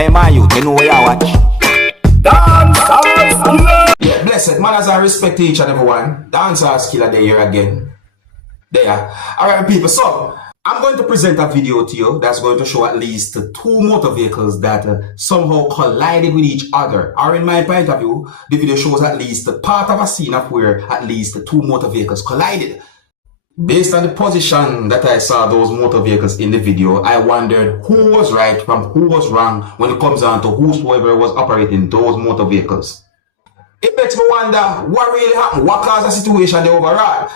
Hey man, you know where you watch. Dancehall skilla. Yeah, blessed manners and respect to each and everyone. Dancehall skilla there here again. There. Alright people, so I'm going to present a video to you that's going to show at least two motor vehicles that somehow collided with each other. Or in my point of view, the video shows at least part of a scene of where at least two motor vehicles collided. Based on the position that I saw those motor vehicles in the video, I wondered who was right from who was wrong when it comes down to whosoever was operating those motor vehicles. It makes me wonder what really happened, what caused the situation there overall.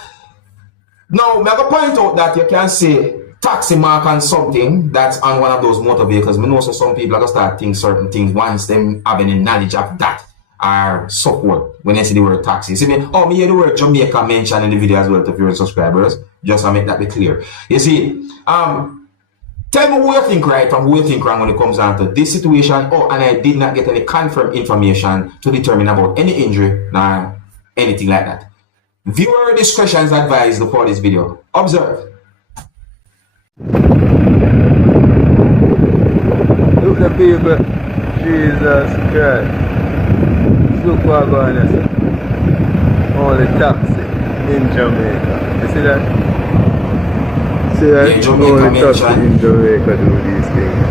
Now, I'm going to point out that you can say taxi mark on something that's on one of those motor vehicles. I know so some people are going to start thinking certain things once them having a knowledge of that or so forth when they see the word taxi. See me? Oh, me hear the word Jamaica mentioned in the video as well to your subscribers. Just to make that be clear. You see, tell me who you think right from who you think wrong when it comes down to this situation. Oh, and I did not get any confirmed information to determine about any injury or anything like that. Viewer discretion is advised for this video. Observe. Look the people. Jesus Christ. Look what going on. Only taxi in Jamaica. You see that? See that? Yeah, Jamaica only taxi mention. in Jamaica do these things.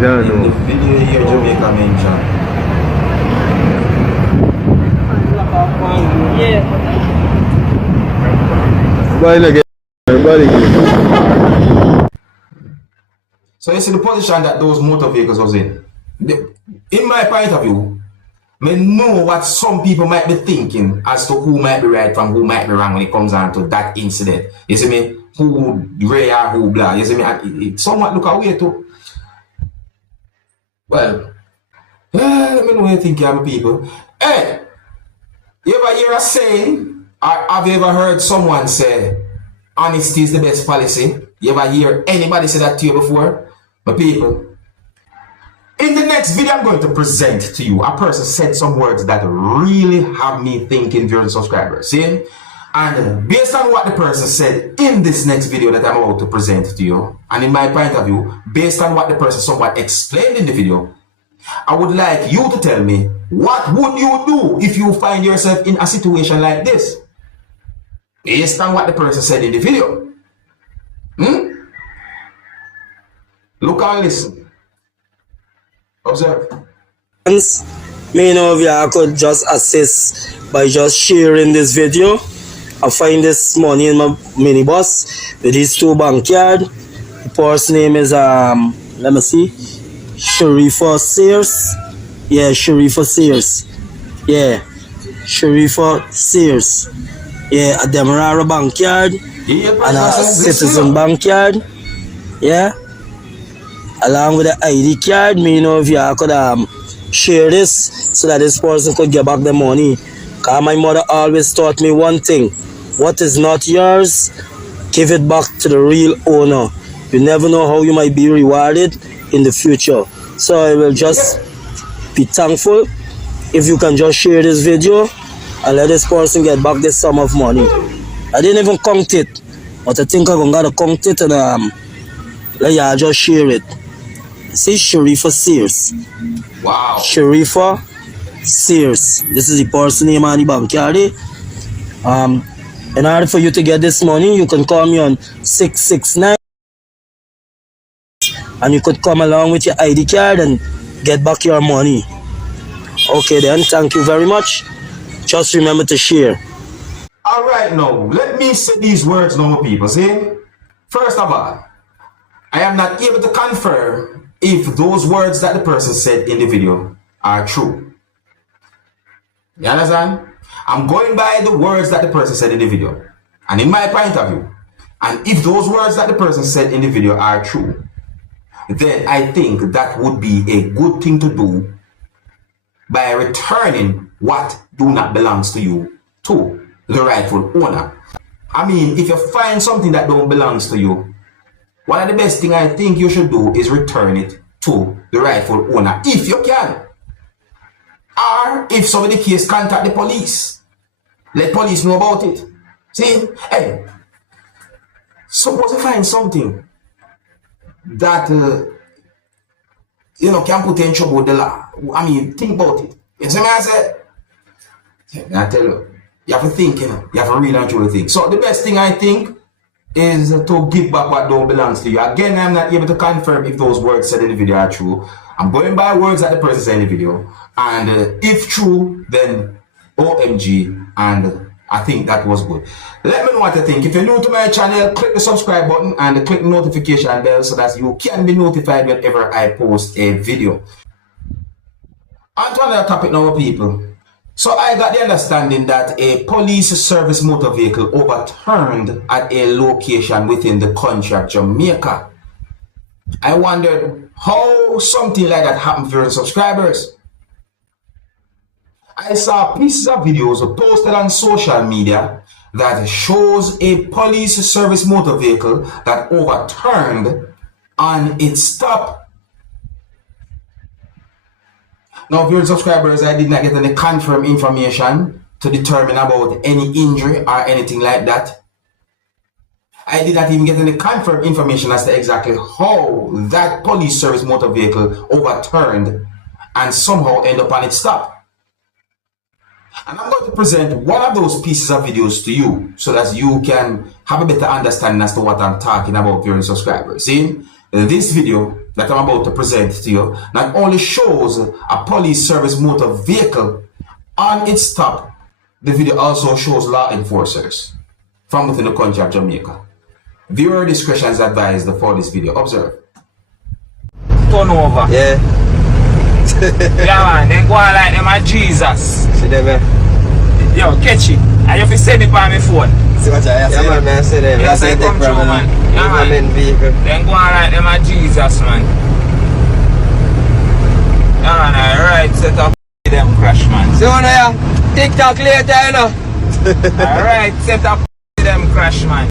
John In the video here, Jamaica mentioned. So you see the position that those motor vehicles was in. In my point of view, I know what some people might be thinking as to who might be right from who might be wrong when it comes down to that incident. You see me? Who rare, who blah. You see me? It somewhat look away too. Well, let me know what you think, young people. Hey, you ever hear a saying, or have you ever heard someone say, honesty is the best policy? You ever hear anybody say that to you before? But people, in the next video I'm going to present to you, a person said some words that really have me thinking, viewers and subscribers. See? And based on what the person said in this next video that I'm about to present to you, and in my point of view, based on what the person somewhat explained in the video, I would like you to tell me, what would you do if you find yourself in a situation like this? Based on what the person said in the video. Look and listen. Observe. Me know if I could just assist by just sharing this video. I find this morning in my minibus with these two backyard. The person's name is let me see, Sharifa Sears. Yeah, Sharifa Sears. Yeah, Sharifa Sears. Yeah, a Demerara backyard and a Citizen backyard. Yeah. Along with the ID card, me know if you could share this so that this person could get back the money. Cause my mother always taught me one thing: what is not yours, give it back to the real owner. You never know how you might be rewarded in the future. So I will just be thankful if you can just share this video and let this person get back this sum of money. I didn't even count it, but I think I'm gonna count it and let y'all just share it. See, Sharifa Sears. Wow. Sharifa Sears. This is the person name on the backyard. In order for you to get this money, you can call me on 669 and you could come along with your ID card and get back your money. Okay then, thank you very much. Just remember to share. Alright now, let me say these words now, people. See? First of all, I am not able to confirm if those words that the person said in the video are true. You understand? I'm going by the words that the person said in the video. And in my point of view, and if those words that the person said in the video are true, then I think that would be a good thing to do by returning what do not belongs to you to the rightful owner. I mean, if you find something that don't belongs to you, one of the best things I think you should do is return it to the rightful owner, if you can. Or if some of the case, contact the police. Let police know about it. See, hey, suppose you find something that can put you in trouble with the law. I mean, think about it. You see me, I said? I tell you, you have to think, you have to really and truly think. So the best thing I think is to give back what don't belongs to you. Again, I'm not able to confirm if those words said in the video are true. I'm going by words that the person said in the video. And if true, then OMG, and I think that was good. Let me know what you think. If you're new to my channel, click the subscribe button and click the notification bell so that you can be notified whenever I post a video. On to another topic now, people. So I got the understanding that a police service motor vehicle overturned at a location within the country of Jamaica. I wondered how something like that happened for your subscribers. I saw pieces of videos posted on social media that shows a police service motor vehicle that overturned on its stop. Now, viewers subscribers, I did not get any confirmed information to determine about any injury or anything like that. I did not even get any confirmed information as to exactly how that police service motor vehicle overturned and somehow end up on its stop. And I'm going to present one of those pieces of videos to you so that you can have a better understanding as to what I'm talking about, viewers subscribers. See, this video that I'm about to present to you not only shows a police service motor vehicle on its stop, the video also shows law enforcers from within the country of Jamaica. Viewer discretion is advised for this video. Observe. Turn over. Yeah. Yeah, man. Then go on like them a Jesus. See them, man. Yo, catch it. And you have to send it by my phone. See what I say? Yeah, man, I see them. Yes, I come through, man. Yeah, man. Vehicle. Then go on like them a Jesus, man. Yeah, man. Alright, set up them crash, man. See what I TikTok later, you know. Alright, set up them crash, man.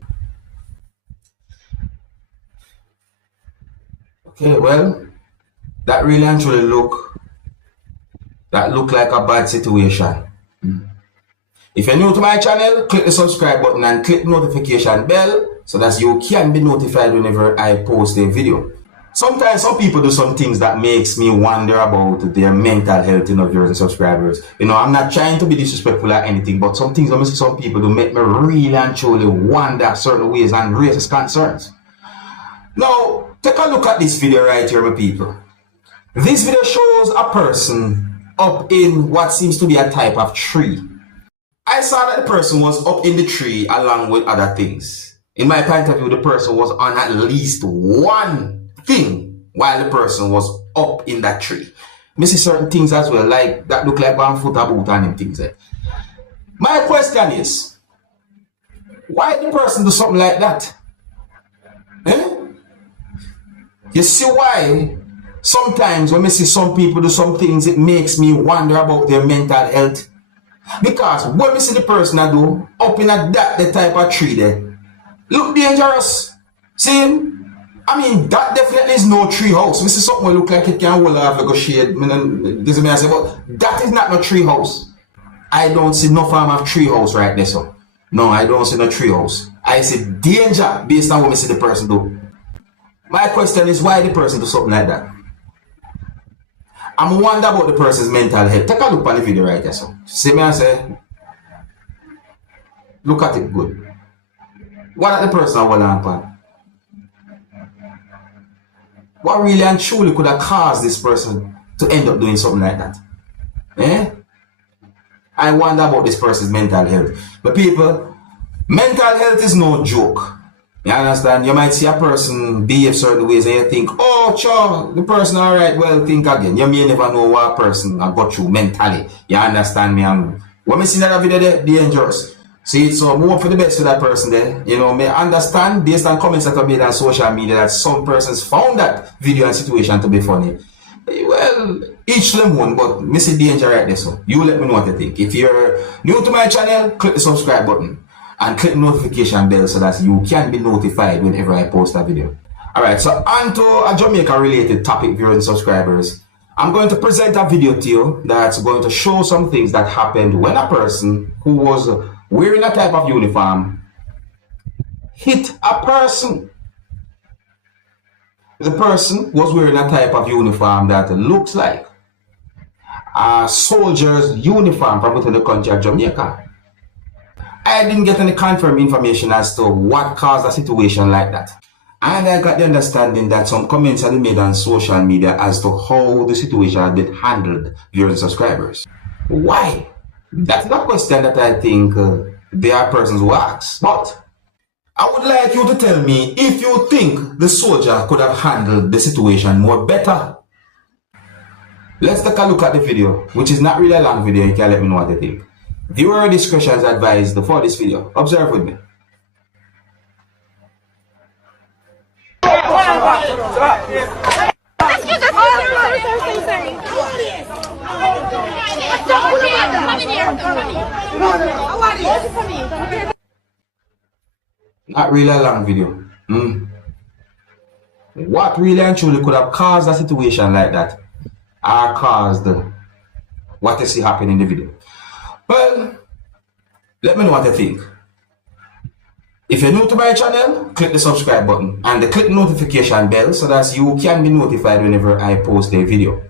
Okay, well, that really and truly look like a bad situation. If you're new to my channel, click the subscribe button and click the notification bell so that you can be notified whenever I post a video. Sometimes some people do some things that makes me wonder about their mental health, viewers and subscribers. I'm not trying to be disrespectful or anything, but some things I see some people do make me really and truly wonder certain ways and raise concerns. Now, take a look at this video right here, my people. This video shows a person up in what seems to be a type of tree. I saw that the person was up in the tree along with other things. In my point of view, the person was on at least one thing while the person was up in that tree. I see certain things as well, like that look like one foot boot and things there. My question is, why the person do something like that? You see why sometimes when I see some people do some things, it makes me wonder about their mental health. Because when we see the person I do up in the type of tree there, look dangerous. See? I mean, that definitely is no tree house. We see something that look like it can hold off like a shade. This is me I say, but that is not no tree house. I don't see no form of tree house right there, so. No, I don't see no tree house. I see danger based on what we see the person do. My question is, why the person do something like that? I'm wonder about the person's mental health. Take a look at the video right there, so. See me I say, look at it good. What are the person I want on? What really and truly could have caused this person to end up doing something like that? I wonder about this person's mental health. But people, mental health is no joke. You understand? You might see a person behave certain ways and you think, oh, sure, the person alright, well, think again. You may never know what person I got you mentally. You understand me? And when I see that video there, dangerous. See, so more for the best for that person there. May understand based on comments that are made on social media that some persons found that video and situation to be funny. Well, each them one, but miss the danger right there, so you let me know what you think. If you're new to my channel, click the subscribe button and click the notification bell so that you can be notified whenever I post a video. Alright, so on to a Jamaica related topic, viewers and subscribers. I'm going to present a video to you that's going to show some things that happened when a person who was wearing a type of uniform hit a person. The person was wearing a type of uniform that looks like a soldier's uniform from within the country of Jamaica. I didn't get any confirmed information as to what caused a situation like that. And I got the understanding that some comments had been made on social media as to how the situation had been handled during subscribers. Why? That's not a question that I think there are persons who ask. But I would like you to tell me if you think the soldier could have handled the situation more better. Let's take a look at the video, which is not really a long video. You can let me know what you think. Viewer discretion is advised for this video. Observe with me. Not really a long video. What really and truly could have caused a situation like that or caused what you see happen in the video? Well, let me know what you think. If you're new to my channel, click the subscribe button and click the notification bell so that you can be notified whenever I post a video.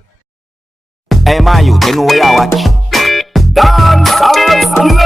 Hey, my youth, you know what you watch? Dancehall.